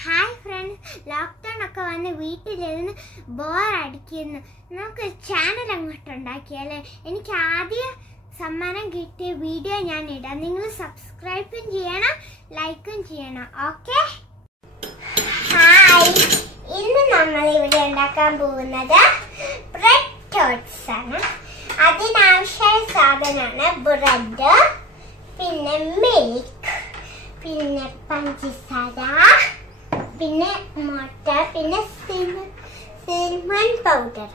Hi friends, lockdown ഒക്കെ വന്ന് വീട്ടിലിരുന്ന് ബോറടിക്കുന്നു. നമുക്ക് ചാനൽ അങ്ങോട്ട് ഉണ്ടാക്കിയാലേ. എനിക്ക് ആദ്യം സമ്മാനം കിട്ടിയ വീഡിയോ ഞാൻ ഇടാം. നിങ്ങൾ സബ്സ്ക്രൈബും ചെയ്യണം, ലൈക്കും ചെയ്യണം. ഓക്കെ? ഹായ്, ഇന്ന് നമ്മൾ ഇവിടെ ഉണ്ടാക്കാൻ പോകുന്നത് ബ്രെഡ് ടോട്ട്സ് ആണ്. അതിനാവശ്യമായ സാധനമാണ് ബ്രെഡ്, പിന്നെ മിൽക്ക്, പിന്നെ പഞ്ചസാര, പിന്നെ മുട്ട, പിന്നെ സിനമൺ പൗഡർ.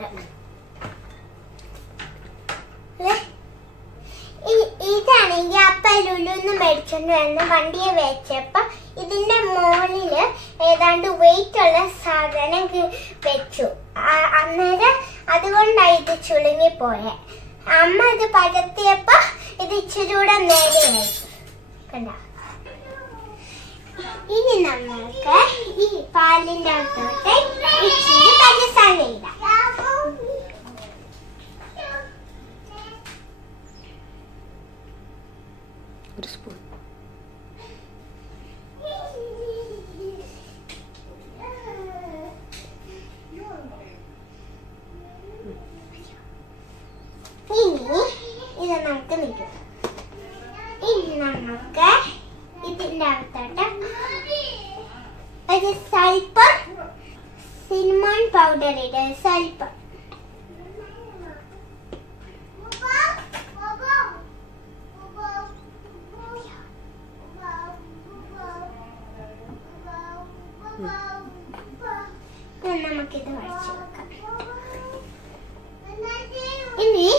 ഇതാണെങ്കിൽ അപ്പ ലുലുന്ന് മേടിച്ചോണ്ട് വന്ന് വണ്ടിയെ വെച്ചപ്പോ ഇതിന്റെ മുകളില് ഏതാണ്ട് വെയിറ്റ് ഉള്ള സാധനം വെച്ചു. അന്നേരം അതുകൊണ്ടാണ് ഇത് ചുളുങ്ങിപ്പോയെ. അമ്മ ഇത് പരത്തിയപ്പോ ഇത് ഇച്ചിരി കൂടെ നേരെയായി. കണ്ട, ഇനി നമുക്ക് ഈ പാലിന്റെ അകത്തോട്ട് ഇച്ചിരി പഞ്ചസാര ഇടാം. ഒരു സ്പൂൺ. ഇനി ഇത് നമുക്ക് നിൽക്കും. ഇനി നമുക്ക് ഇതിന്റെ അകത്തോട്ട് ഒരു സ്വല്പം സിനമൺ പൗഡർ ഇടുക. സ്വല്പം നമുക്കിത് വരച്ചു വെക്കാം. ഇനി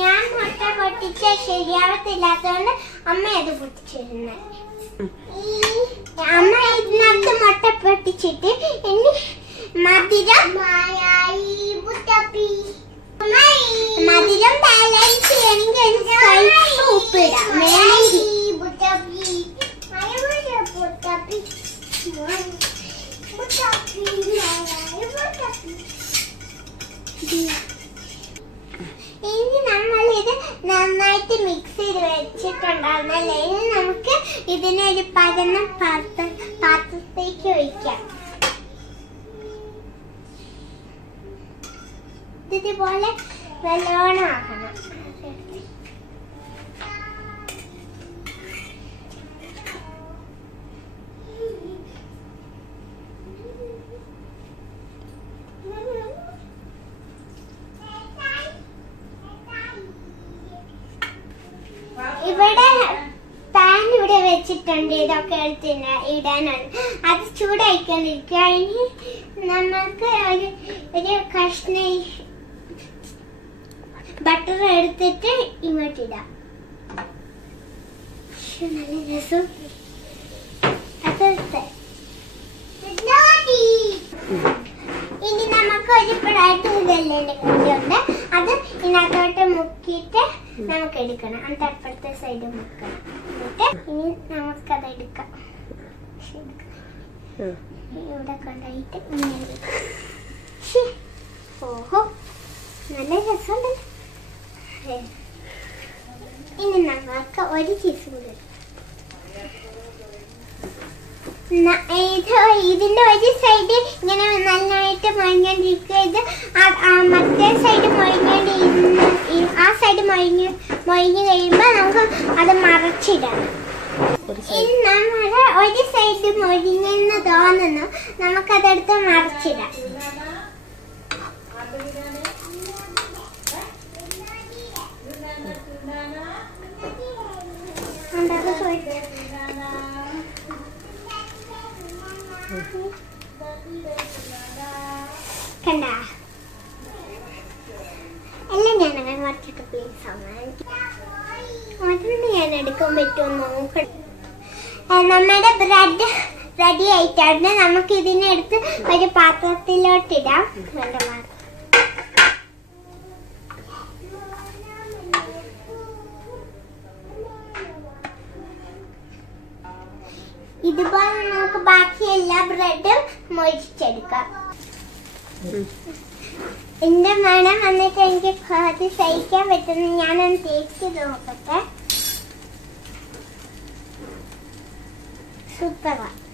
ഞാൻ മുട്ട പൊട്ടിച്ച ശരിയാവത്തില്ലാത്തതുകൊണ്ട് അമ്മ അത് പൊട്ടിച്ചിരുന്നത്. അമ്മ ഇതിനകത്ത് മുട്ട പൊട്ടിച്ചിട്ട് ഇനി മധുരം ബാലൻസ് ചെയ്യണമെങ്കിൽ സ്വല്പം ഉപ്പിടാം. ഇനി നമ്മൾ ഇത് നന്നായിട്ട് മിക്സ് ചെയ്ത് വെച്ചിട്ടുണ്ടായിരുന്നല്ലേ. ഇനി നമുക്ക് ഇതിനൊരു പരന്ന പാത്രത്തേക്ക് ഒഴിക്കാം. ഇതുപോലെ നല്ലോണം ആക്കണം. ഇവിടെ പാൻ ഇവിടെ വെച്ചിട്ടുണ്ട്. ഇതൊക്കെ എടുത്ത് ഇടാനാണ്. അത് ചൂടായിക്കൊണ്ടിരിക്കുക. ഇനി നമുക്ക് ഒരു കഷ്ണം ബട്ടർ എടുത്തിട്ട് ഇങ്ങോട്ട് ഇടാം. നല്ല രസം. ഇനി നമുക്ക് ഒരു ബ്രെഡ് ഇതെല്ലാം ഉണ്ട്. അത് ഇതിനകത്തോട്ട് മുക്കിയിട്ട് നമുക്ക് എടുക്കണം. അതിന്റെ അപ്പുറത്തെ സൈഡ് മുക്കണം. എന്നിട്ട് ഇനി നമുക്കത് എടുക്കാം. ഇവിടെ കൊണ്ടായിട്ട് ഇങ്ങനെ. ഓഹോ, നല്ല രസമുണ്ടല്ലോ. ഇനി നമുക്ക് ഒരു ചീസ് കൂടെ. ഇതിന്റെ ഒരു സൈഡ് ഇങ്ങനെ നന്നായിട്ട് മൊഴിഞ്ഞോണ്ടിരിക്കുക. ഇത് മറ്റേ സൈഡ് മൊഴിഞ്ഞോണ്ട് ആ സൈഡ് മൊഴിഞ്ഞു കഴിയുമ്പോ നമുക്ക് അത് മറച്ചിടാം. നമ്മുടെ ഒരു സൈഡ് മൊഴിഞ്ഞെന്ന് തോന്നുന്നു. നമുക്കതെടുത്ത് മറച്ചിടാം. കണ്ട, എല്ലാം ഞാൻ അങ്ങനെ മറിച്ചിട്ട് പ്ലീസ് മറ്റൊന്ന് ഞാൻ എടുക്കാൻ പറ്റുമോ നോക്കണം. നമ്മുടെ ബ്രെഡ് റെഡി ആയിട്ടാണ്. നമുക്ക് ഇതിനെ എടുത്ത് ഒരു പാത്രത്തിലോട്ടിടാം. ഇതുപോലെ നമുക്ക് ബാക്കി എല്ലാ ബ്രെഡും മൊഴിച്ചെടുക്കാം. എന്റെ മണം വന്നിട്ട് എനിക്ക് അത് സഹിക്കാൻ പറ്റുന്നു. ഞാനൊന്ന് ടേസ്റ്റ് ചെയ്ത് നോക്കട്ടെ. സൂപ്പറാണ്.